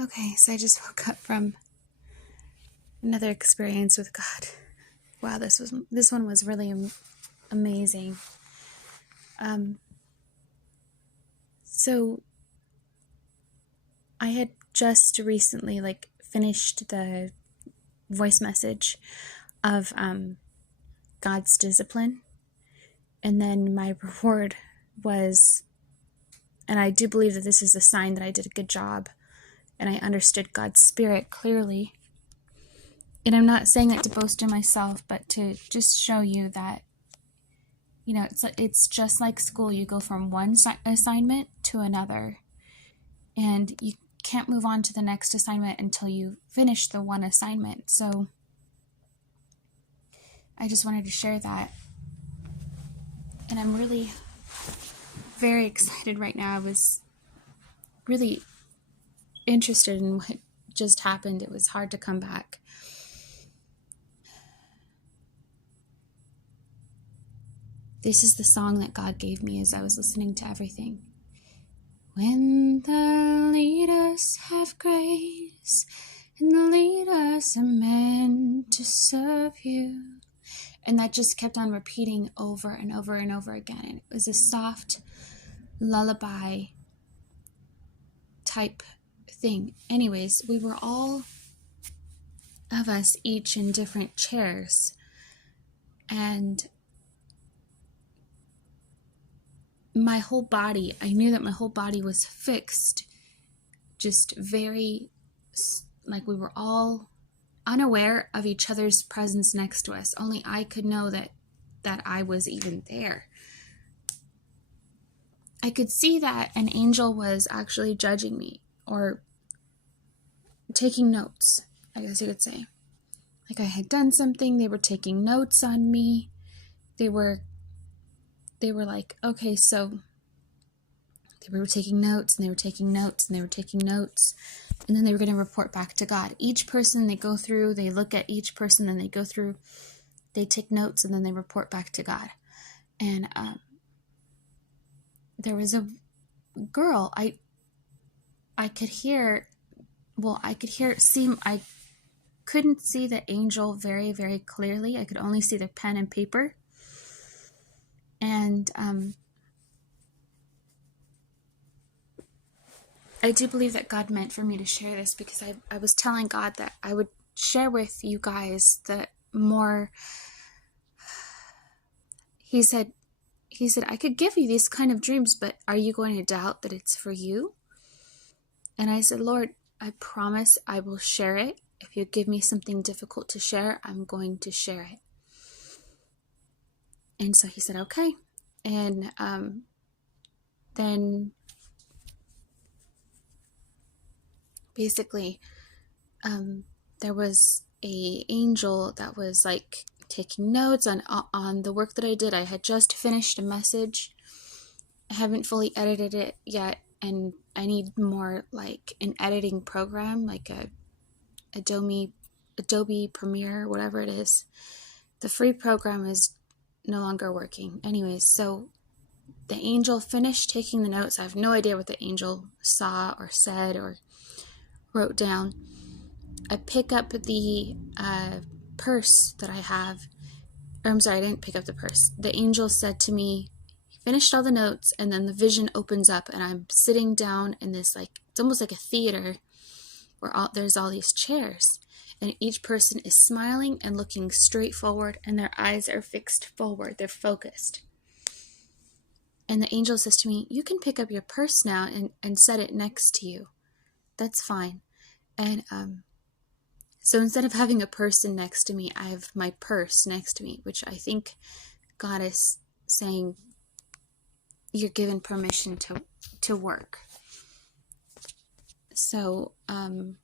Okay, so I just woke up from another experience with God. Wow, this one was really amazing. So I had just recently finished the voice message of God's discipline, and then my reward was, and I do believe that this is a sign that I did a good job and I understood God's spirit clearly. And I'm not saying that to boast in myself, but to just show you that, it's just like school. You go from one assignment to another, and you can't move on to the next assignment until you finish the one assignment. So I just wanted to share that. And I'm really very excited right now. I was really interested in what just happened. It was hard to come back. This is the song that God gave me as I was listening to everything. When the leaders have grace, and the leaders are meant to serve you. And that just kept on repeating over and over and over again. And it was a soft lullaby type thing. Anyways, we were all of us each in different chairs. And my whole body, I knew that my whole body was fixed, just very, like we were all unaware of each other's presence next to us. Only I could know that I was even there. I could see that an angel was actually judging me or taking notes, I guess you could say. Like I had done something, they were taking notes on me. They were like, okay, so they were taking notes, and they were taking notes, and they were taking notes, and then they were going to report back to God. Each person they go through, they look at each person, then they go through, they take notes, and then they report back to God. And there was a girl, I could hear, I couldn't see the angel very, very clearly. I could only see their pen and paper. And I do believe that God meant for me to share this, because I was telling God that I would share with you guys the more. He said, I could give you these kind of dreams, but are you going to doubt that it's for you? And I said, Lord, I promise I will share it. If you give me something difficult to share, I'm going to share it. And so he said, okay. And then basically there was a angel that was like taking notes on the work that I did. I had just finished a message. I haven't fully edited it yet, and I need more like an editing program, like a Adobe Premiere, whatever it is. The free program is no longer working. Anyways, so the angel finished taking the notes. I have no idea what the angel saw or said or wrote down. I pick up the purse that I have. I'm sorry, I didn't pick up the purse. The angel said to me, he finished all the notes, and then the vision opens up, and I'm sitting down in this, like, it's almost like a theater where there's all these chairs, and each person is smiling and looking straight forward, and their eyes are fixed forward. They're focused. And the angel says to me, you can pick up your purse now and set it next to you. That's fine. And so instead of having a person next to me, I have my purse next to me, which I think God is saying, you're given permission to work. So then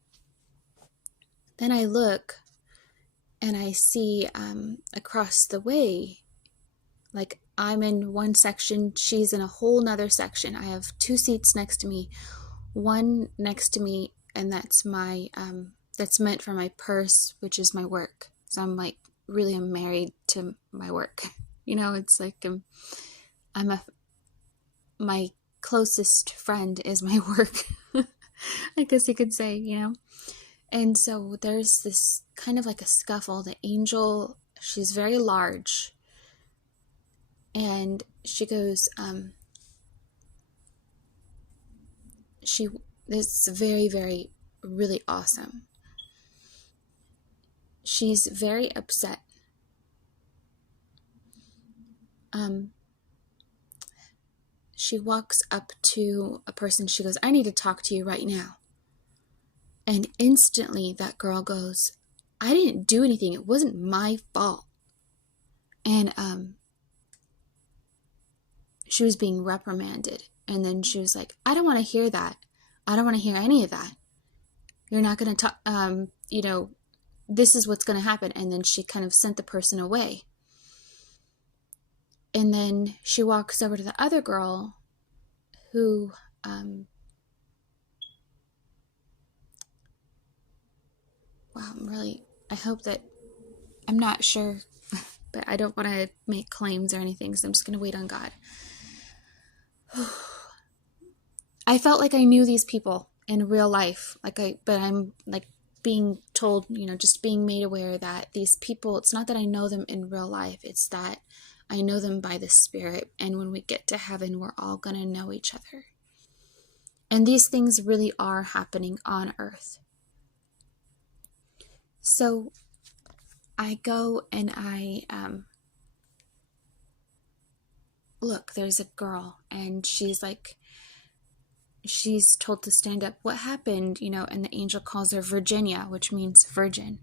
I look and I see across the way, like I'm in one section, she's in a whole nother section. I have two seats next to me, one next to me, and that's my that's meant for my purse, which is my work. So I'm like, really am married to my work. It's like my closest friend is my work. I guess you could say, you know. And so there's this kind of like a scuffle. The angel, she's very large, and she goes, this is very, very, really awesome. She's very upset. She walks up to a person. She goes, I need to talk to you right now. And instantly that girl goes, I didn't do anything. It wasn't my fault. And she was being reprimanded. And then she was like, I don't want to hear that. I don't want to hear any of that. You're not going to talk, you know, this is what's going to happen. And then she kind of sent the person away. And then she walks over to the other girl who, wow, I hope that, I'm not sure, but I don't want to make claims or anything, so I'm just going to wait on God. I felt like I knew these people in real life, but I'm like being told, you know, just being made aware that these people, it's not that I know them in real life, it's that I know them by the Spirit, and when we get to heaven, we're all going to know each other. And these things really are happening on earth. So I go and I look, there's a girl, and she's told to stand up. What happened, you know, and the angel calls her Virginia, which means virgin.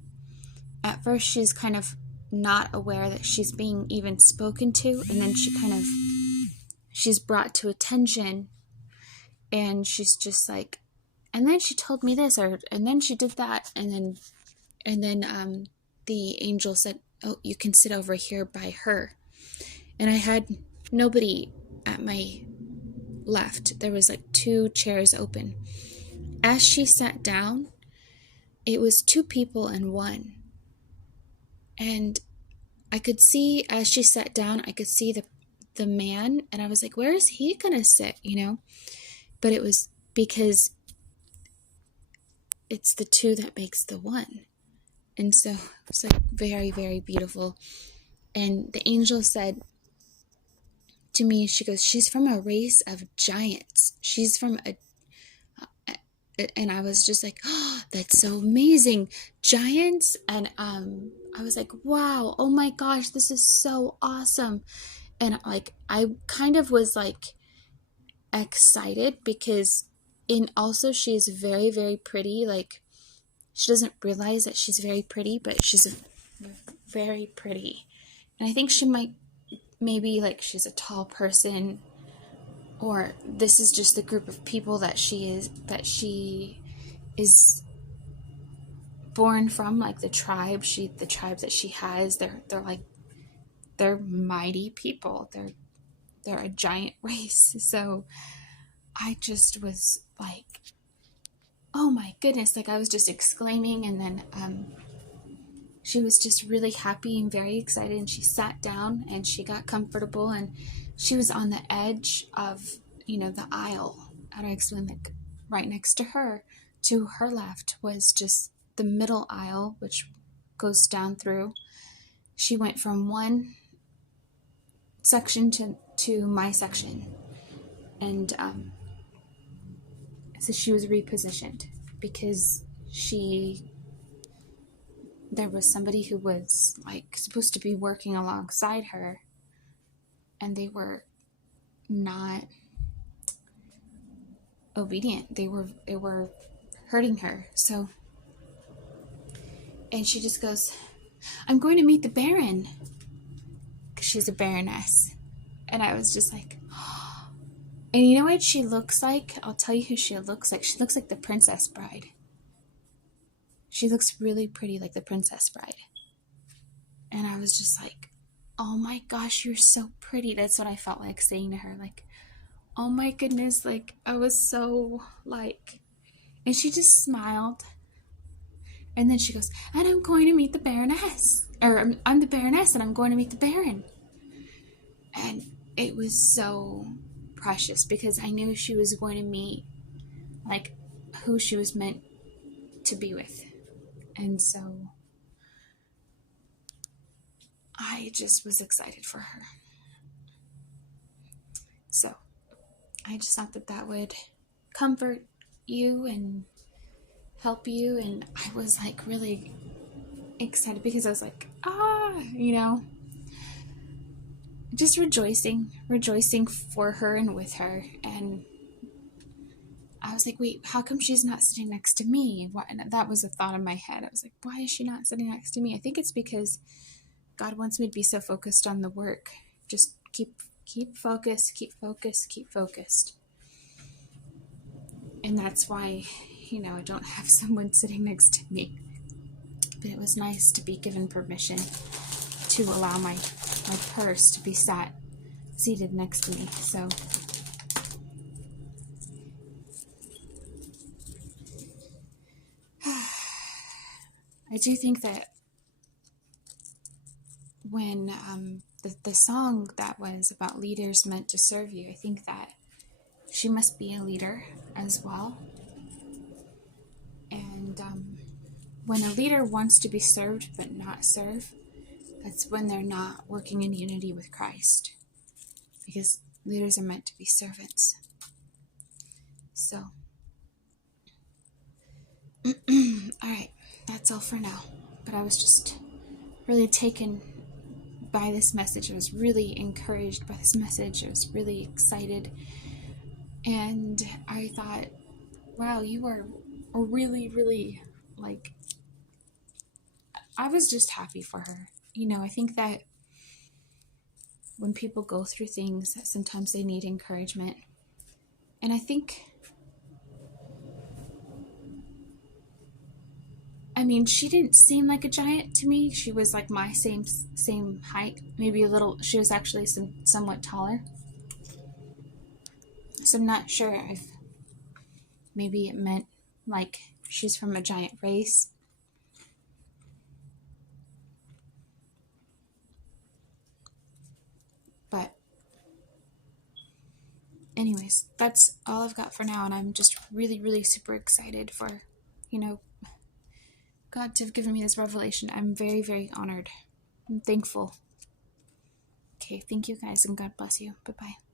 At first, she's kind of not aware that she's being even spoken to, and then she's brought to attention, and she's just like, and then she told me this, and then she did that, and then the angel said, oh, you can sit over here by her. And I had nobody at my left. There was like 2 chairs open. As she sat down, it was 2 people in one. And I could see, as she sat down, I could see the man, and I was like, where is he gonna sit, you know? But it was because it's the 2 that makes the 1. And so it's like very, very beautiful. And the angel said to me, she goes, she's from a race of giants. She's from and I was just like, oh, that's so amazing. Giants. And I was like, wow, oh my gosh, this is so awesome. And like, I kind of was like excited because also she's very, very pretty. Like, she doesn't realize that she's very pretty, but she's very pretty. And I think she maybe like she's a tall person, or this is just the group of people that she is born from, like the tribe that she has. They're mighty people. They're a giant race. So I just was like, oh my goodness, like I was just exclaiming, and then she was just really happy and very excited, and she sat down and she got comfortable, and she was on the edge of, you know, the aisle. How do I explain that? Right next to her left was just the middle aisle, which goes down through. She went from one section to my section, and so she was repositioned because there was somebody who was like supposed to be working alongside her, and they were not obedient. They were hurting her. So, and she just goes, I'm going to meet the Baron, because she's a baroness. And I was just like, oh. And you know what she looks like? I'll tell you who she looks like. She looks like the Princess Bride. She looks really pretty, like the Princess Bride. And I was just like, oh my gosh, you're so pretty. That's what I felt like saying to her. Like, oh my goodness, like I was so like, and she just smiled. And then she goes, and I'm going to meet the Baroness. Or I'm the Baroness, and I'm going to meet the Baron. And it was so precious because I knew she was going to meet like who she was meant to be with. And so I just was excited for her. So I just thought that that would comfort you and help you. And I was like really excited because I was like, just rejoicing for her and with her. And I was like, wait, how come she's not sitting next to me? And that was a thought in my head. I was like, why is she not sitting next to me? I think it's because God wants me to be so focused on the work. Just keep focused, keep focused, keep focused. And that's why, I don't have someone sitting next to me. But it was nice to be given permission to allow my purse to be seated next to me. So I do think that when the song that was about leaders meant to serve you, I think that she must be a leader as well. And when a leader wants to be served but not serve, that's when they're not working in unity with Christ. Because leaders are meant to be servants. So, all right, that's all for now. But I was just really taken by this message. I was really encouraged by this message. I was really excited. And I thought, wow, you are really, really, I was just happy for her. I think that when people go through things, that sometimes they need encouragement. And I think, she didn't seem like a giant to me. She was like my same height, maybe a little. She was actually somewhat taller. So I'm not sure if maybe it meant like she's from a giant race. But anyways, that's all I've got for now. And I'm just really, really super excited for, God to have given me this revelation. I'm very, very honored. I'm thankful. Okay, thank you guys, and God bless you. Bye-bye.